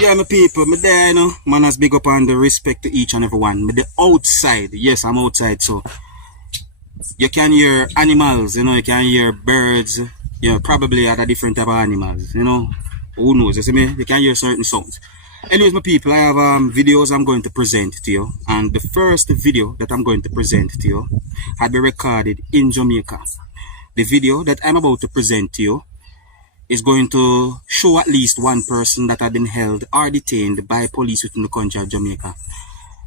Yeah, my people, me there, you know, man has big up on the respect to each and every one. Me the outside, yes, I'm outside, so you can hear animals, you know, you can hear birds, you know, probably other different type of animals, you know, who knows, you see me, you can hear certain sounds. Anyways, my people, I have videos I'm going to present to you, and the first video that I'm going to present to you had been recorded in Jamaica. The video that I'm about to present to you is going to show at least one person that had been held or detained by police within the country of Jamaica.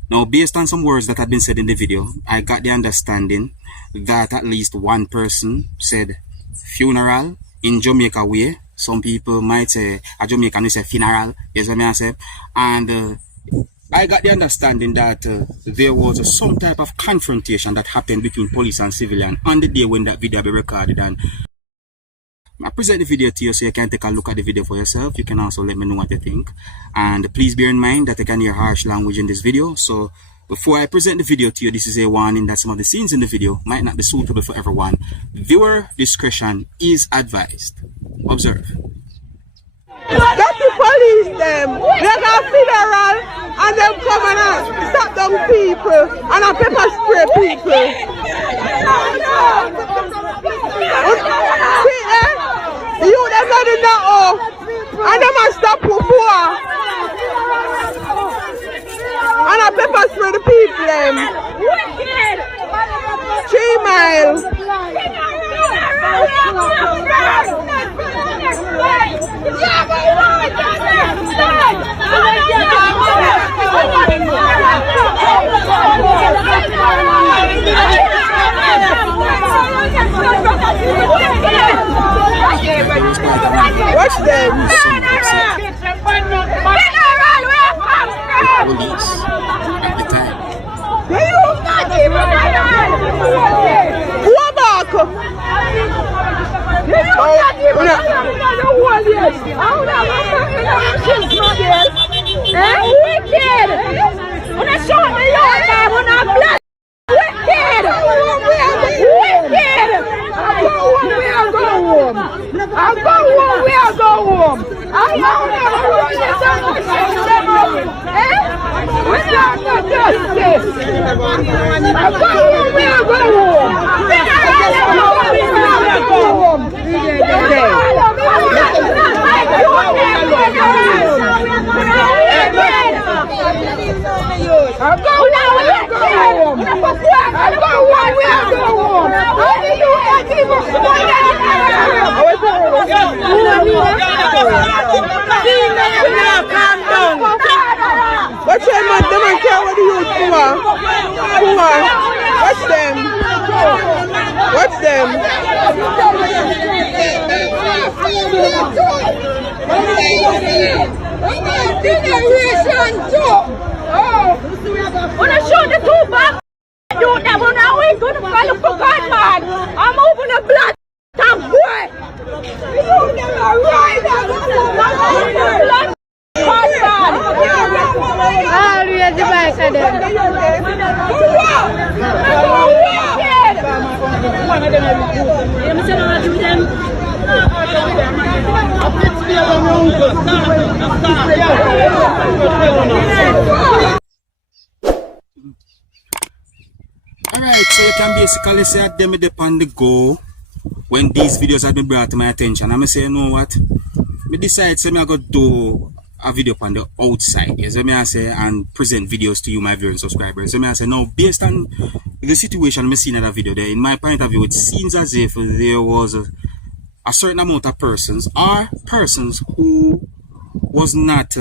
Now, based on some words that had been said in the video, I got the understanding that at least one person said funeral in Jamaica way. Some people might say, a Jamaican will say funeral, yes, what I say. And I got the understanding that there was some type of confrontation that happened between police and civilian on the day when that video be recorded. And I present the video to you so you can take a look at the video for yourself. You can also let me know what you think. And please bear in mind that I can hear harsh language in this video. So before I present the video to you, this is a warning that some of the scenes in the video might not be suitable for everyone. Viewer discretion is advised. Observe. Let the police them. They got funeral and them come and stop them people and a pepper spray people. See, you them not in that off and them a stop for poor and a pepper spray the people them. 3 miles. Watch them. Police at the time. Go back. Wicked! When I show me your time, when I'm black, wicked! Wicked! I go home, we are going home. I go home, we are going home. I don't ever run this out. We're not justice. I go home, we are going home. We are going home. I'm going home, we are going home. I'm going home, we are going home. How do you have people calm down. Watch them, man, they don't care what the youth who are. Watch them. Watch them. Generation 2. When I show the two back, do that when I wait to the fellow for God, man. I'm open the blood. I'm good. You never ride that. Blood. I'll read the bike at Alright, so you can basically say that them on the go when these videos have been brought to my attention. I'm say, you know what? I decide say I go do a video on the outside, yes, I say, and present videos to you, my viewers and subscribers. So I say, no, based on the situation I seen in that video there, in my point of view, it seems as if there was a certain amount of persons who was not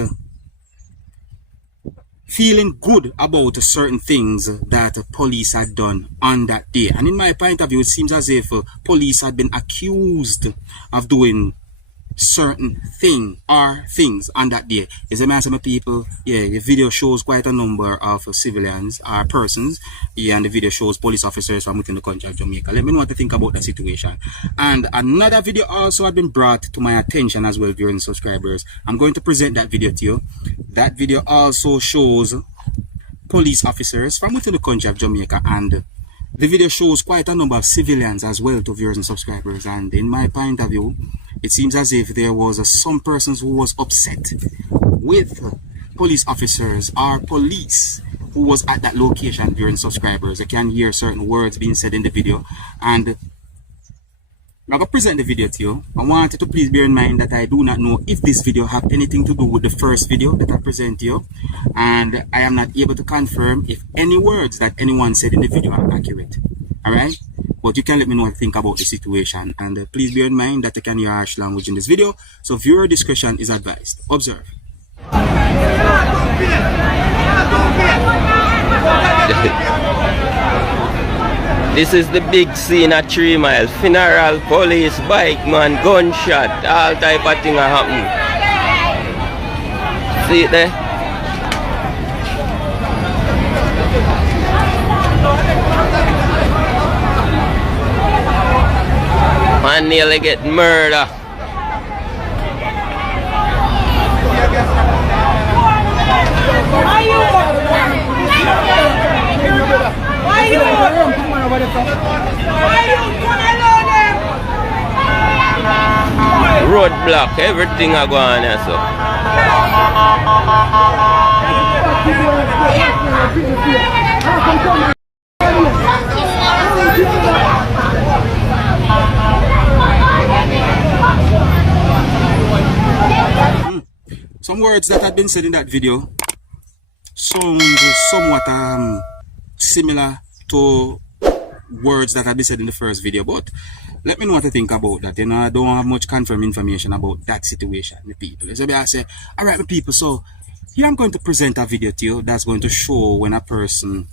feeling good about certain things that police had done on that day. And in my point of view, it seems as if police had been accused of doing certain things on that day. As a man, some people, yeah, the video shows quite a number of civilians or persons, yeah, and the video shows police officers from within the country of Jamaica. Let me know what you think about the situation. And another video also had been brought to my attention as well, viewers and subscribers. I'm going to present that video to you. That video also shows police officers from within the country of Jamaica, and the video shows quite a number of civilians as well to viewers and subscribers. And in my point of view, it seems as if there was some persons who was upset with police officers or police who was at that location during subscribers. You can hear certain words being said in the video, and I'm going to present the video to you. I want you to please bear in mind that I do not know if this video have anything to do with the first video that I present to you, and I am not able to confirm if any words that anyone said in the video are accurate. Alright? But you can let me know what you think about the situation, and please bear in mind that you can hear harsh language in this video, so viewer discretion is advised. Observe. This is the big scene at 3 Mile. Funeral, police, bikeman, gunshot, all type of thing are happening. See it there? Man nearly get murdered. Roadblock, everything are going on so. Some words that had been said in that video sound somewhat similar to words that had been said in the first video, but let me know what you think about that. You know, I don't have much confirmed information about that situation, the people. So I say, alright, the people, so here I'm going to present a video to you that's going to show when a person,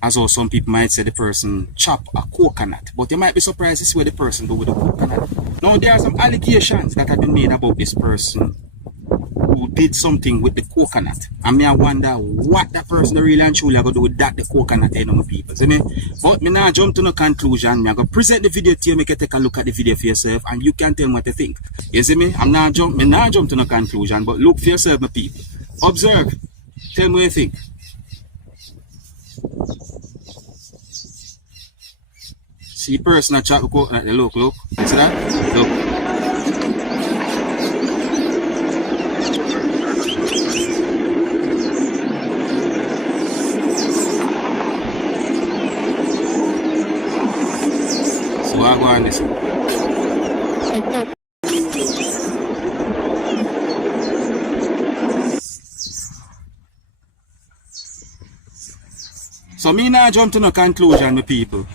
as well some people might say the person chop a coconut, but you might be surprised to see what the person do with the coconut. Now there are some allegations that have been made about this person who did something with the coconut, and me I wonder what that person really and truly going to do with that the coconut, you know, people. See me? But me now jump to no conclusion. Me I go present the video to you, make you take a look at the video for yourself, and you can tell me what you think. You see me? Me now jump to no conclusion, but look for yourself, my people. Observe. Tell me what you think. See person that chop the coconut. Look. You see that? Look. Go on this. So me now jump to no conclusion, my people,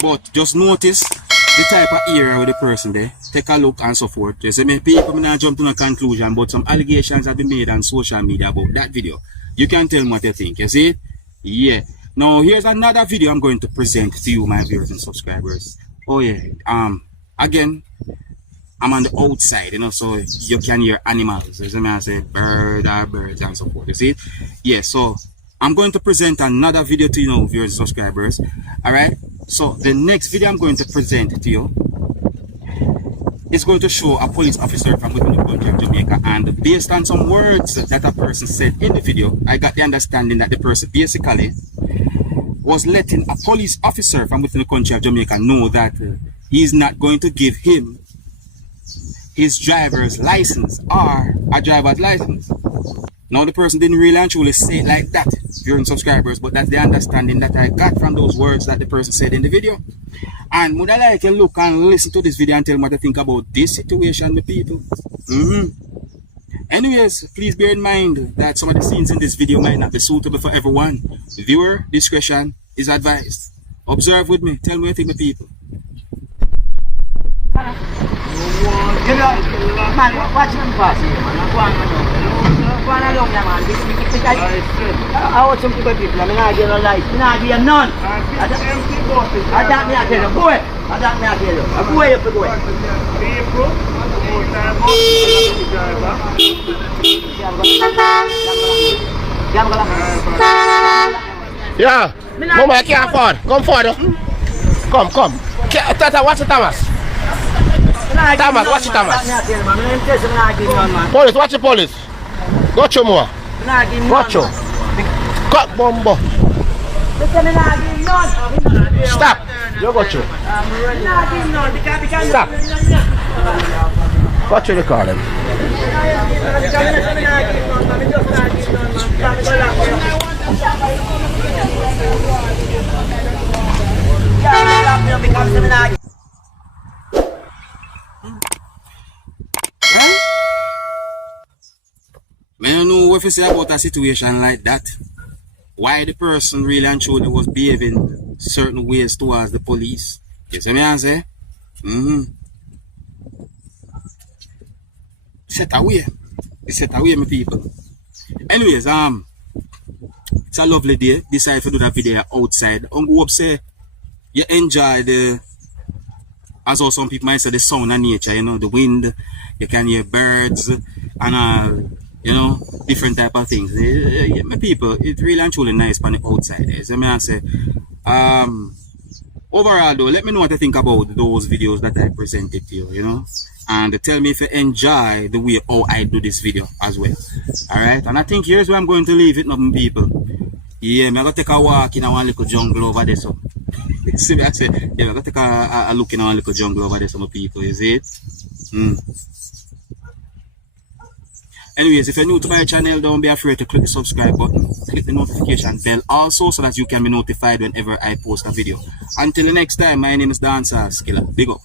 but just notice the type of area with the person there. Take a look and so forth. You see me, people, me now jump to no conclusion, but some allegations have been made on social media about that video. You can tell me what you think. You see it? Yeah. Now here's another video I'm going to present to you, my viewers and subscribers. Oh yeah, again, I'm on the outside, you know, so you can hear animals. As I say, birds and so forth. You see it? Yeah, so I'm going to present another video to you now, viewers and subscribers. Alright, so the next video I'm going to present to you is going to show a police officer from within the country of Jamaica, and based on some words that a person said in the video, I got the understanding that the person basically was letting a police officer from within the country of Jamaica know that he's not going to give him his driver's license or a driver's license. Now the person didn't really and truly say it like that, viewing subscribers, but that's the understanding that I got from those words that the person said in the video. And would I like to look and listen to this video and tell me what I think about this situation, the people? Anyways, please bear in mind that some of the scenes in this video might not be suitable for everyone. Viewer discretion is advised. Observe with me. Tell me what you think, the people. Man, watch them pass here, man. Go on along there, man. I watch some people, I mean, I get a light. I get none. I don't me, I tell you. Go away. I don't me, I tell you. Go away, you go away. Yeah, Mama, I can't afford. Come forward. Come. Tata, watch it, Thomas. Thomas, watch it, Thomas. Police, watch the police. Go to more. Watch you. Cut bombo. Stop. You go to. Stop. What you call him? I don't know what you say about a situation like that. Why the person really and truly was behaving certain ways towards the police. You see me I say? Set away. Set away, my people. Anyways, it's a lovely day. Decide to do that video outside. I'm go up say you enjoy the, as also some people might say, the sound of nature, you know, the wind, you can hear birds and you know, different type of things. Yeah, my people, it's really and truly nice on the outside. So I say, overall though, let me know what you think about those videos that I presented to you, you know, and tell me if you enjoy the way how I do this video as well. Alright, and I think here's where I'm going to leave it now, my people. Yeah, I'm gonna take a walk in one little jungle over there, so. See me, I say, yeah, I'm gonna take a look in one little jungle over there, so my people, you see it? Anyways, if you're new to my channel, don't be afraid to click the subscribe button, click the notification bell also so that you can be notified whenever I post a video. Until the next time, my name is Dancehall Skilla. Big up.